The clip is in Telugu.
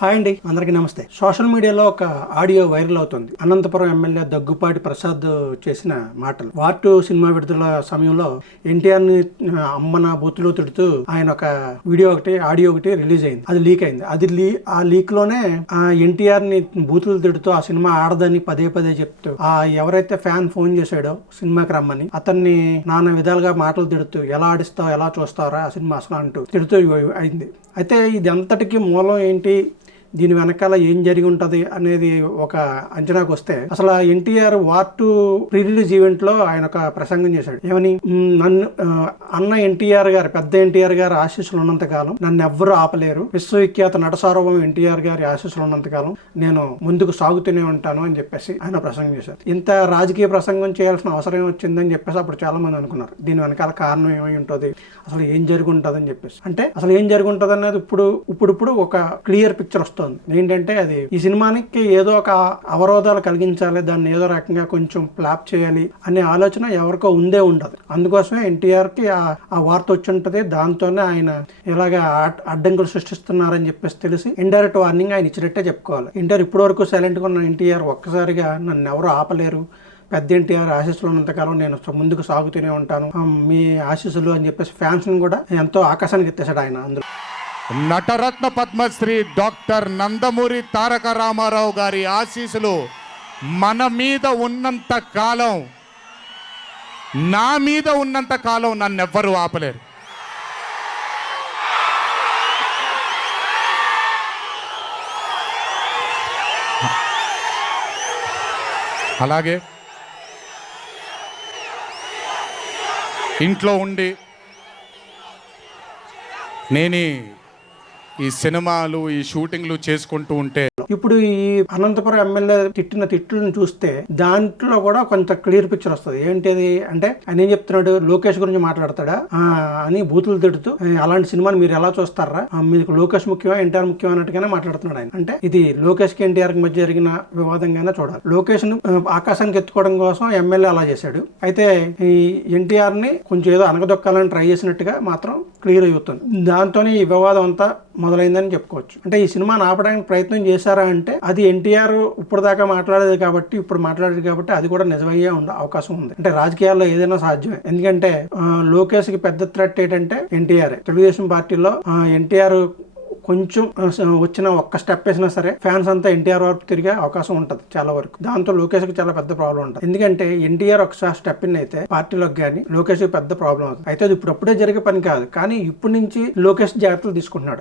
హాయ్ అండి, అందరికీ నమస్తే. సోషల్ మీడియాలో ఒక ఆడియో వైరల్ అవుతుంది. అనంతపురం ఎమ్మెల్యే దగ్గుపాటి ప్రసాద్ చేసిన మాటలు. వార్ 2 సినిమా విడుదల సమయంలో ఎన్టీఆర్ ని అమ్మన బూతులో తిడుతూ ఆయన ఒక ఆడియో ఒకటి రిలీజ్ అయింది. అది లీక్ అయింది. ఆ లీక్ లోనే ఎన్టీఆర్ ని బూతులు తిడుతూ ఆ సినిమా ఆడదని పదే పదే చెప్తూ ఎవరైతే ఫ్యాన్ ఫోన్ చేశాడో సినిమాకి రమ్మని అతన్ని నానా విధాలుగా మాటలు తిడుతూ ఎలా ఆడిస్తావు, ఎలా చూస్తారా ఆ సినిమా అసలు అంటూ తిడుతూ అయింది. అయితే ఇది అంతటికీ మూలం ఏంటి, దీని వెనకాల ఏం జరిగి ఉంటది అనేది ఒక అంచనాకు వస్తే, అసలు NTR war 2 pre release event లో ఆయన ఒక ప్రసంగం చేశాడు. ఏమని, నన్ను అన్న ఎన్టీఆర్ గారు, పెద్ద ఎన్టీఆర్ గారి ఆశీస్సులు ఉన్నంత కాలం నన్ను ఎవ్వరూ ఆపలేరు. విశ్వవిఖ్యాత నటసార్వభౌమ ఎన్టీఆర్ గారి ఆశీస్సులు ఉన్నంత కాలం నేను ముందుకు సాగుతూనే ఉంటాను అని చెప్పేసి ఆయన ప్రసంగం చేశారు. ఇంత రాజకీయ ప్రసంగం చేయాల్సిన అవసరం వచ్చిందని చెప్పేసి అప్పుడు చాలా మంది అనుకున్నారు. దీని వెనకాల కారణం ఏమై ఉంటుంది, అసలు ఏం జరిగి ఉంటుంది అని చెప్పేసి. అంటే అసలు ఏం జరిగి ఉంటుంది అనేది ఇప్పుడు ఒక క్లియర్ పిక్చర్ వస్తుంది. ఏంటంటే, అది ఈ సినిమానికి ఏదో ఒక అవరోధాలు కలిగించాలి, దాన్ని ఏదో రకంగా కొంచెం ఫ్లాప్ చేయాలి అనే ఆలోచన ఎవరికో ఉండదు. అందుకోసమే ఎన్టీఆర్ కి ఆ వార్త వచ్చి ఉంటది. దాంతోనే ఆయన ఇలాగ అడ్డంకులు సృష్టిస్తున్నారని చెప్పేసి తెలిసి ఇండైరెక్ట్ వార్నింగ్ ఆయన ఇచ్చినట్టే చెప్పుకోవాలి. ఎన్టీఆర్ ఇప్పటి వరకు సైలెంట్ గా ఉన్న ఎన్టీఆర్ ఒక్కసారిగా నన్ను ఎవరు ఆపలేరు, పెద్ద ఎన్టీఆర్ ఆశీస్సులు ఉన్నంతకాలం నేను ముందుకు సాగుతూనే ఉంటాను, మీ ఆశీస్సులు అని చెప్పేసి ఫ్యాన్స్ ని కూడా ఎంతో ఆకాశానికి ఎత్తేసాడు ఆయన. అందులో నటరత్న పద్మశ్రీ డాక్టర్ నందమూరి తారక రామారావు గారి ఆశీస్సులు మన మీద ఉన్నంత కాలం, నా మీద ఉన్నంత కాలం నన్నెవ్వరూ ఆపలేరు. అలాగే ఇంట్లో ఉండి నేను ఈ సినిమాలు, ఈ షూటింగ్లు చేసుకుంటూ ఉంటే, ఇప్పుడు ఈ అనంతపురం ఎమ్మెల్యే తిట్టిన తిట్లను చూస్తే దాంట్లో కూడా కొంత క్లియర్ పిక్చర్ వస్తుంది. ఏంటిది అంటే, ఆయన ఏం చెప్తున్నాడు, లోకేష్ గురించి మాట్లాడతాడా అని బూతులు తిడుతూ, అలాంటి సినిమాని మీరు ఎలా చూస్తారా, మీకు లోకేష్ ముఖ్యమా ఎన్టీఆర్ ముఖ్యం అన్నట్టుగానే మాట్లాడుతున్నాడు ఆయన. అంటే ఇది లోకేష్ కి ఎన్టీఆర్ కి మధ్య జరిగిన వివాదంగానే చూడాలి. లోకేష్ ను ఆకాశానికి ఎత్తుకోవడం కోసం ఎమ్మెల్యే అలా చేశాడు. అయితే ఈ ఎన్టీఆర్ ని కొంచెం ఏదో అనగదొక్కాలని ట్రై చేసినట్టుగా మాత్రం క్లియర్ అవుతుంది. దాంతోనే ఈ వివాదం అంతా మొదలైందని చెప్పుకోవచ్చు. అంటే ఈ సినిమాని ఆపడానికి ప్రయత్నం చేశారా అంటే, అది ఎన్టీఆర్ ఇప్పుడు దాకా మాట్లాడేది కాబట్టి, ఇప్పుడు మాట్లాడేది కాబట్టి అది కూడా నిజమయ్యే అవకాశం ఉంది. అంటే రాజకీయాల్లో ఏదైనా సాధ్యమే. ఎందుకంటే లోకేష్ కి పెద్ద థ్రెట్ ఏంటంటే ఎన్టీఆర్. తెలుగుదేశం పార్టీలో ఎన్టీఆర్ కొంచెం వచ్చిన ఒక్క స్టెప్ వేసినా సరే ఫ్యాన్స్ అంతా ఎన్టీఆర్ వరకు తిరిగే అవకాశం ఉంటుంది చాలా వరకు. దాంతో లోకేష్ కి చాలా పెద్ద ప్రాబ్లం ఉంటుంది. ఎందుకంటే ఎన్టీఆర్ ఒకసారి స్టెప్ ఇన్ అయితే పార్టీలోకి కానీ లోకేష్ కి పెద్ద ప్రాబ్లం అవుతుంది. అయితే అది ఇప్పుడప్పుడే జరిగే పని కాదు, కానీ ఇప్పటి నుంచి లోకేష్ జాగ్రత్తలు తీసుకుంటున్నాడు.